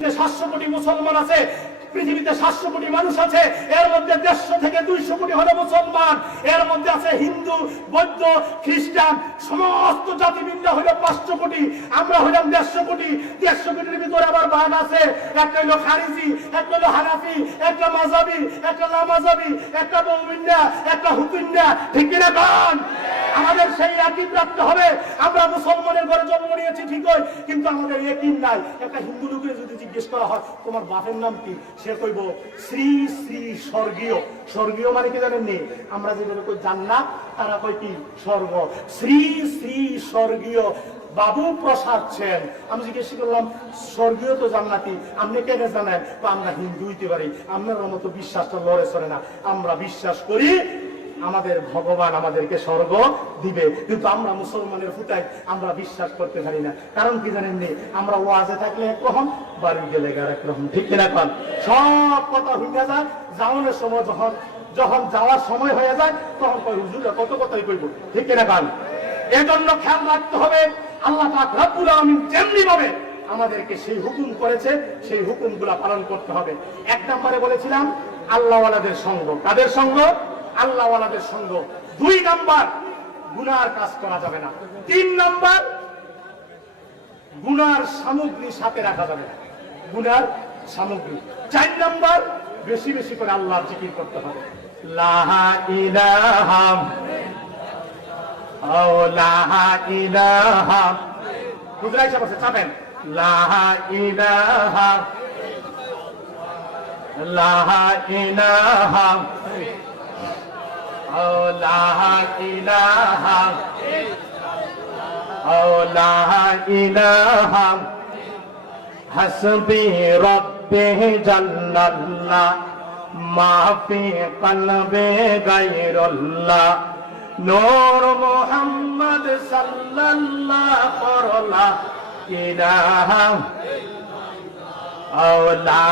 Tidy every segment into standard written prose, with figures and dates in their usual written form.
700 কোটি মুসলমান আছে, পৃথিবীতে 700 কোটি মানুষ আছে, এর মধ্যে 150 থেকে 200 কোটি হলো মুসলমান, এর মধ্যে আছে হিন্দু, বৌদ্ধ, খ্রিস্টান, সমস্ত জাতিবৃন্দা হলো 500 কোটি, আমরা হইলাম 150 কোটি। 150 কোটির ভিতরে আবার ভাগ আছে, একটা হলো খারিজি, একটা হলো হানাফি, একটা মাযহাবি, একটা লামাযহাবি, একটা মুমিনা, একটা হুতুন্না, ঠিক কিনা বল? আমাদের সেই ইয়াকিন রাখতে হবে। আমরা মুসলমানের ঘরে জন্ম নিয়েছি ঠিকই, কিন্তু আমাদের ইয়াকিন নাই। একটা হিন্দু লোকের যদি জিজ্ঞেস করা হয় তোমার বাপের নাম কি, সে কইব শ্রী শ্রী স্বর্গীয়। স্বর্গীয় মানে কি জানেন নি? আমরা যেটা কই জান্নাত, তারা কই কি স্বর্গ। শ্রী শ্রী স্বর্গীয় বাবু প্রসাদ সেন। আমি জিজ্ঞেস করলাম স্বর্গীয় তো জান্নাতি, আপনি কেন জানেন? তো আমরা হিন্দু হইতে পারি, আপনার মতো বিশ্বাসটা লড়ে চলে না। আমরা বিশ্বাস করি আমাদের ভগবান আমাদেরকে স্বর্গ দিবে, কিন্তু আমরা মুসলমানের ফুটাই আমরা বিশ্বাস করতে পারি না। কারণ কি জানেন নি? আমরা ওয়াজে থাকলে একরকম, বাড়ি গেলে একরকম, ঠিক কিনা কন? সব কথা হইয়া যায়, যাওয়ানোর সময় যখন যাওয়ার সময় হয়ে যায় তখন কই হুজুরা কত কথাই কইব, ঠিক কিনা কন? এজন্য খেয়াল রাখতে হবে, আল্লাহ পাক রব্বুল আলামিন যেমনি ভাবে আমাদেরকে সেই হুকুম করেছে সেই হুকুমগুলো পালন করতে হবে। 1 নম্বরে বলেছিলাম আল্লাহওয়ালাদের সঙ্গ। কাদের সঙ্গ? আল্লাহওয়ালাদের সঙ্গ। 2 নাম্বার গুনার কাজ করা যাবে না। 3 নাম্বার গুনার সামগ্রী সাথে রাখা যাবে না, গুনার সামগ্রী। 4 নাম্বার বেশি বেশি করে আল্লাহর জিকির করতে হবে। লা ইলাহা লা ইলাহা, বুঝলাই সব চাপেন। লা ইলাহা লা ইলাহা লা ইলাহা লা ইলাহা হাসবি রব্বি জাল্লাল্লাহ মা ফি কলবি গায়রুল্লাহ নূর মুহাম্মদ সাল্লাল্লাহু আলাইহি ইলাহা লা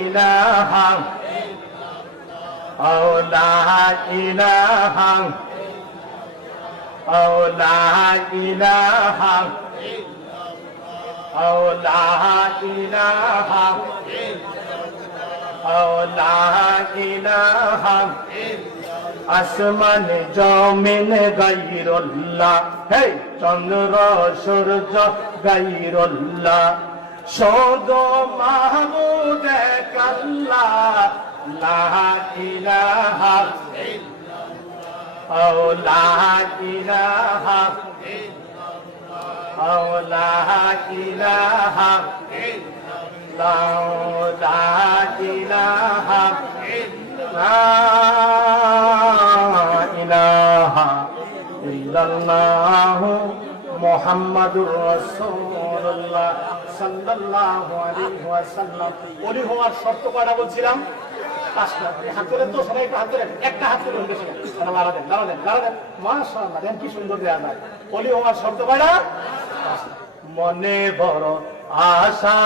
ইলাহা লা ইলাহা লা ইলাহা লা ইলাহা লা ইলাহা আসমান জমিন গায়রুল্লাহ, হে চন্দ্র সূর্য গায়রুল্লাহ, শুধু মাহবুব এক আল্লাহ। লা ইলাহা লা ইলাহা লা ইলাহা লা ইলাহা লা ইলাহা ইল্লাল্লাহু মুহাম্মাদুর রাসূলুল্লাহ সাল্লাল্লাহু আলাইহি ওয়াসাল্লাম। ওলি হওয়ার শর্ত কয়টা বলছিলাম? 5টা। হাত তোলেন তো সবাই, একটু হাত তোলেন, একটা হাত তোলেন বেশি না, লাড়া দেন লাড়া দেন লাড়া দেন। মাশাআল্লাহ, দেন কি সুন্দর দেয়া যায়। ওলি হওয়ার শর্ত কয়টা? 5টা। মনে বড় আশা